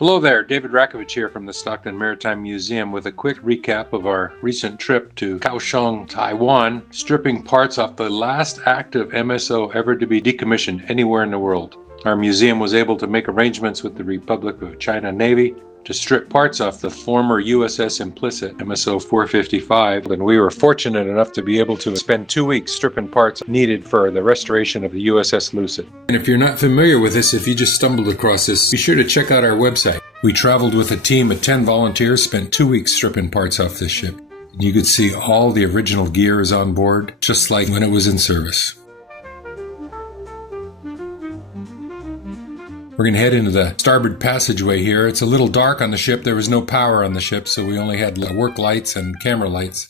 Hello there, David Rakovich here from the Stockton Maritime Museum with a quick recap of our recent trip to Kaohsiung, Taiwan, stripping parts off the last active MSO ever to be decommissioned anywhere in the world. Our museum was able to make arrangements with the Republic of China Navy to strip parts off the former USS Implicit MSO 455, and we were fortunate enough to be able to spend 2 weeks stripping parts needed for the restoration of the USS Lucid. And if you're not familiar with this, if you just stumbled across this, be sure to check out our website. We traveled with a team of 10 volunteers, spent 2 weeks stripping parts off this ship. You could see all the original gear is on board, just like when it was in service. We're going to head into the starboard passageway here. It's a little dark on the ship. There was no power on the ship, so we only had work lights and camera lights.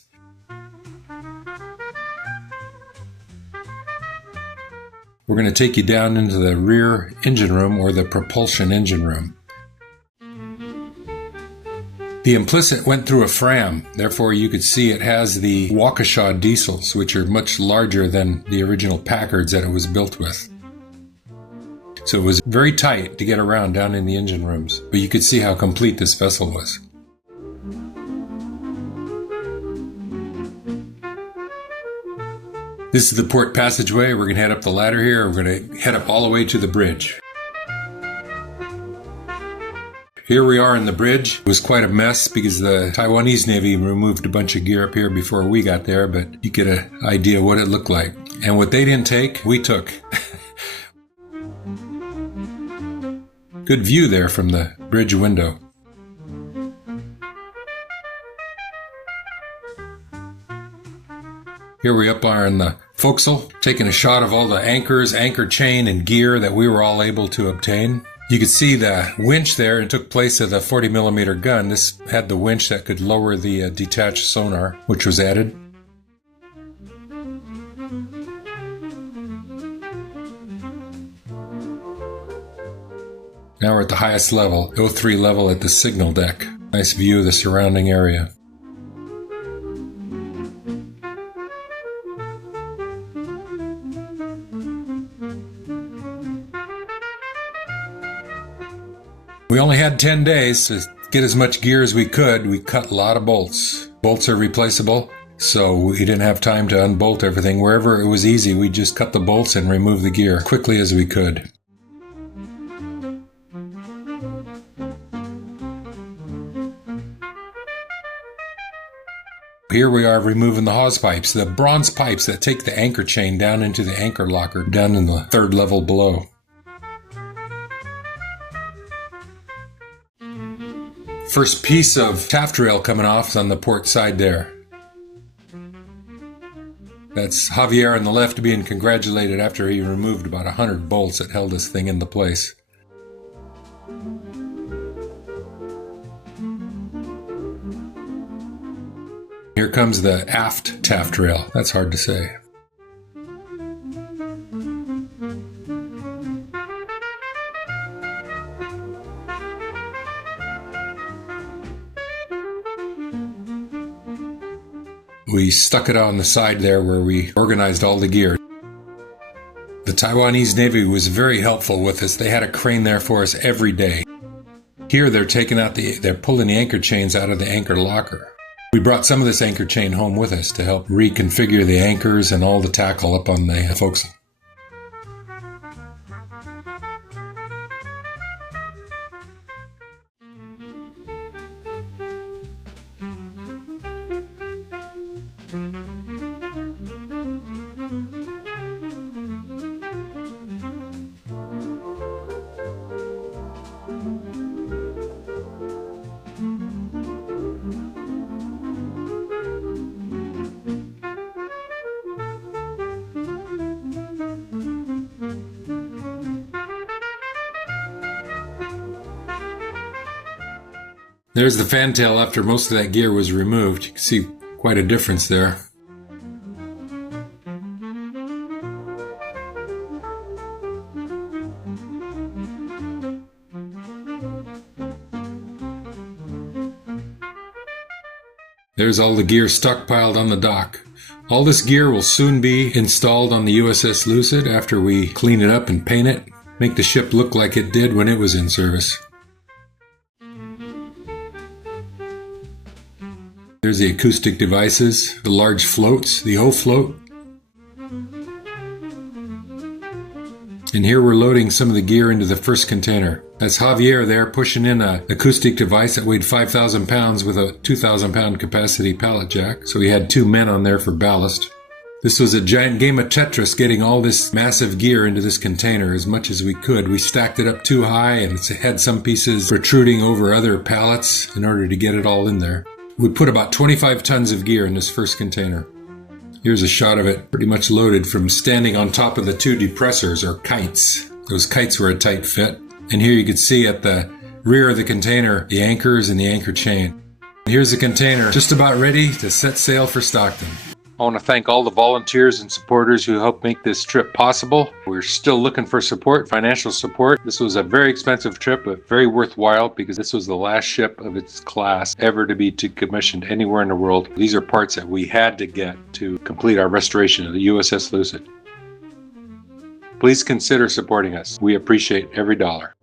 We're going to take you down into the rear engine room, or the propulsion engine room. The Implicit went through a Fram, therefore you could see it has the Waukesha diesels, which are much larger than the original Packards that it was built with. So it was very tight to get around down in the engine rooms, but you could see how complete this vessel was. This is the port passageway. We're going to head up the ladder here. We're going to head up all the way to the bridge. Here we are in the bridge. It was quite a mess because the Taiwanese Navy removed a bunch of gear up here before we got there, but you get an idea what it looked like. And what they didn't take, we took. Good view there from the bridge window. Here we up are in the forecastle, taking a shot of all the anchors, anchor chain, and gear that we were all able to obtain. You could see the winch there. It took place of the 40mm gun. This had the winch that could lower the detached sonar, which was added. Now we're at the highest level, O3 level at the signal deck. Nice view of the surrounding area. We only had 10 days to get as much gear as we could. We cut a lot of bolts. Bolts are replaceable, so we didn't have time to unbolt everything. Wherever it was easy, we just cut the bolts and remove the gear quickly as we could. Here we are removing the hawse pipes, the bronze pipes that take the anchor chain down into the anchor locker down in the 3rd level below. First piece of taft rail coming off is on the port side there. That's Javier on the left being congratulated after he removed about 100 bolts that held this thing into place. Here comes the aft taft rail. That's hard to say. We stuck it on the side there where we organized all the gear. The Taiwanese Navy was very helpful with us. They had a crane there for us every day. Here they're pulling the anchor chains out of the anchor locker. We brought some of this anchor chain home with us to help reconfigure the anchors and all the tackle up on the forecastle. There's the fantail after most of that gear was removed. You can see quite a difference there. There's all the gear stockpiled on the dock. All this gear will soon be installed on the USS Lucid after we clean it up and paint it, make the ship look like it did when it was in service. There's the acoustic devices, the large floats, the O-float. And here we're loading some of the gear into the first container. That's Javier there pushing in an acoustic device that weighed 5,000 pounds with a 2,000 pound capacity pallet jack. So we had 2 men on there for ballast. This was a giant game of Tetris, getting all this massive gear into this container as much as we could. We stacked it up too high and it had some pieces protruding over other pallets in order to get it all in there. We put about 25 tons of gear in this first container. Here's a shot of it pretty much loaded from standing on top of the 2 depressors, or kites. Those kites were a tight fit. And here you can see at the rear of the container the anchors and the anchor chain. Here's the container just about ready to set sail for Stockton. I want to thank all the volunteers and supporters who helped make this trip possible. We're still looking for support, financial support. This was a very expensive trip, but very worthwhile because this was the last ship of its class ever to be decommissioned anywhere in the world. These are parts that we had to get to complete our restoration of the USS Lucid. Please consider supporting us. We appreciate every dollar.